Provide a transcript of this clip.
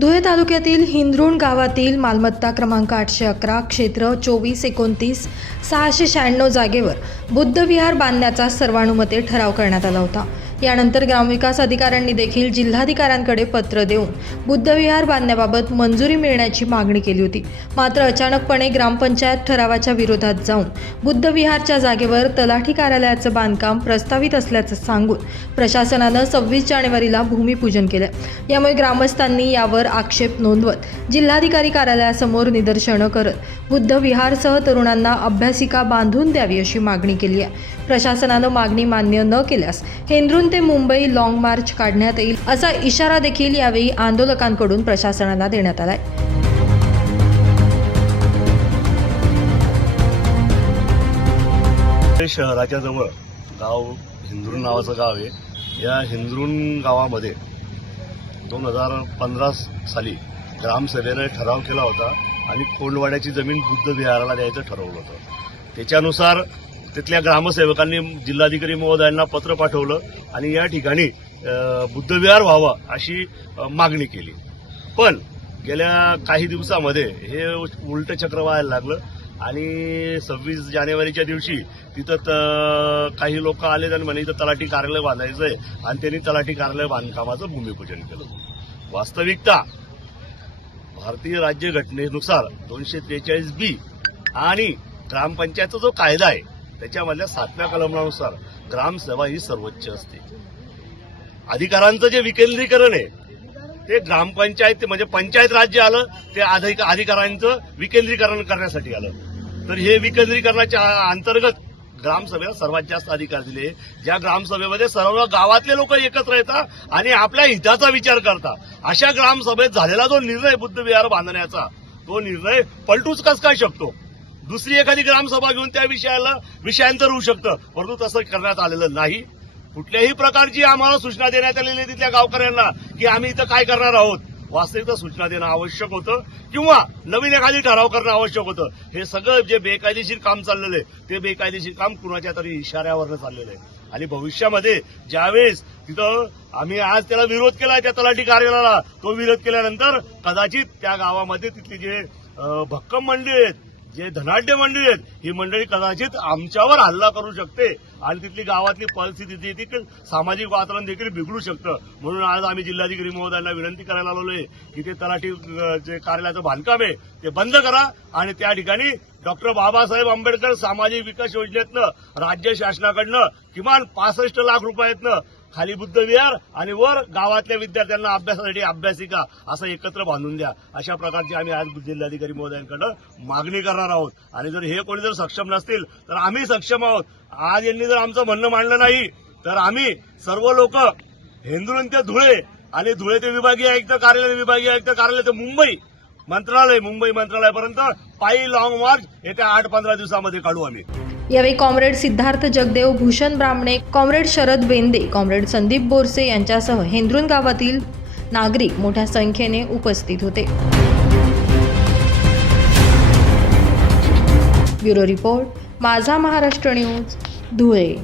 धुळे तालुक्यातील हिंद्रुण गावातील मालमत्ता क्रमांक आठशे अकरा क्षेत्र चोवीस एकोणतीस सहाशे शहाण्णव जागेवर बुद्ध विहार बांधण्याचा सर्वानुमते ठराव करण्यात आला होता. यानंतर ग्रामविकास अधिकाऱ्यांनी देखील जिल्हाधिकाऱ्यांकडे पत्र देऊन बुद्धविहार बांधण्याबाबत मंजुरी मिळण्याची मागणी केली होती. मात्र अचानकपणे ग्रामपंचायत ठरावाच्या विरोधात जाऊन बुद्धविहारच्या जागेवर तलाठी कार्यालयाचं बांधकाम प्रस्तावित असल्याचं सांगून प्रशासनानं सव्वीस जानेवारीला भूमिपूजन केलं. यामुळे ग्रामस्थांनी यावर आक्षेप नोंदवत जिल्हाधिकारी कार्यालयासमोर निदर्शनं करत बुद्धविहारसह तरुणांना अभ्यासिका बांधून द्यावी अशी मागणी केली आहे. प्रशासनानं मागणी मान्य न केल्यास हेंद्रून ते मुंबई लाँग मार्च काढण्यात येईल असा इशारा देखील यावेळी आंदोलकांकडून प्रशासनाला देण्यात आलाय. शहराच्या जवळ गाव हिंद्रून नावाचं गाव आहे. या हिंद्रून गावामध्ये दोन हजार पंधरा साली ग्रामसभेनं ठराव केला होता आणि कोंडवाड्याची जमीन बुद्ध विहाराला द्यायचं ठरवलं होतं. त्याच्यानुसार तिथल्या ग्रामसेवकांनी जिल्हाधिकारी महोदयांना पत्र पाठवलं आणि या ठिकाणी बुद्धविहार व्हावा अशी मागणी केली. पण गेल्या काही दिवसामध्ये हे उलट चक्र व्हायला लागलं आणि सव्वीस जानेवारीच्या दिवशी तिथं त- काही लोक आले आणि म्हणे इथं तलाठी कार्यालय बांधायचं आहे आणि त्यांनी तलाठी कार्यालय बांधकामाचं भूमिपूजन केलं. वास्तविकता भारतीय राज्य घटनेनुसार दोनशे त्रेचाळीस बी आणि ग्रामपंचायतचा जो कायदा आहे त्याच्यामधल्या सातव्या कलमानुसार ग्रामसभा ही सर्वोच्च असते. अधिकारांचं जे विकेंद्रीकरण आहे ते ग्रामपंचायत म्हणजे पंचायत राज्य आलं ते अधिकारांचं विकेंद्रीकरण करण्यासाठी आलं. तर हे विकेंद्रीकरणाच्या अंतर्गत ग्रामसभेला सर्वात जास्त अधिकार दिले. ज्या ग्रामसभेमध्ये सर्व गावातले लोक एकत्र येतात आणि आपल्या हिताचा विचार करतात. अशा ग्रामसभेत झालेला जो निर्णय बुद्ध विहार बांधण्याचा तो निर्णय पलटूच कस काय शकतो? दुसरी एखादी ग्रामसभा घेऊन त्या विषयाला विषयांतर होऊ शकतं. परंतु तसं करण्यात आलेलं नाही. कुठल्याही प्रकारची आम्हाला सूचना देण्यात आलेली आहे तिथल्या गावकऱ्यांना की आम्ही इथं काय करणार आहोत. वास्तविकता सूचना देणं आवश्यक होतं किंवा नवीन एखादी ठराव करणं आवश्यक होतं. हे सगळं जे बेकायदेशीर काम चाललेलं आहे ते बेकायदेशीर काम कुणाच्या तरी इशाऱ्यावरनं चाललेलं आहे. आणि भविष्यामध्ये ज्यावेळेस तिथं आम्ही आज त्याला विरोध केला त्या तलाठी कार्यालयाला तो विरोध केल्यानंतर कदाचित त्या गावामध्ये तिथली जे भक्कम मंडळी आहेत जे धनाढ्य मंडळी आहेत ही मंडळी कदाचित आमच्यावर हल्ला करू शकते आणि तिथली गावातली परिस्थिती जी देखील सामाजिक वातावरण देखील बिघडू शकतं. म्हणून आज आम्ही जिल्हाधिकारी महोदयांना विनंती करायला आलोय की ते तलाठी जे कार्यालयाचं बांधकाम आहे ते बंद करा आणि त्या ठिकाणी डॉक्टर बाबासाहेब आंबेडकर सामाजिक विकास योजनेतनं राज्य शासनाकडनं किमान पासष्ट लाख रुपयातनं खाली बुद्ध विहार आणि वर गावातल्या विद्यार्थ्यांना अभ्यासासाठी अभ्यासिका असं एकत्र बांधून द्या. अशा प्रकारची आम्ही आज जिल्हाधिकारी महोदयांकडे मागणी करणार आहोत. आणि जर हे कोणी जर सक्षम नसतील तर आम्ही सक्षम आहोत. आज यांनी जर आमचं म्हणणं मांडलं नाही तर आम्ही सर्व लोक हेंदुरून ते धुळे आणि धुळे ते विभागीय आयुक्त कार्यालय विभागीय आयुक्त कार्यालय ते मुंबई मंत्रालय मुंबई मंत्रालयापर्यंत पायी लॉंग मार्च येत्या आठ पंधरा दिवसामध्ये काढू आम्ही. यावेळी comrade Siddharth Jagdev Bhushan Brahmane comrade Sharad Bende comrade Sandeep Borse यांच्यासह हेंद्रुन गावातील नागरिक मोठ्या संख्येने उपस्थित होते. ब्युरो रिपोर्ट माझा महाराष्ट्र न्यूज धुळे.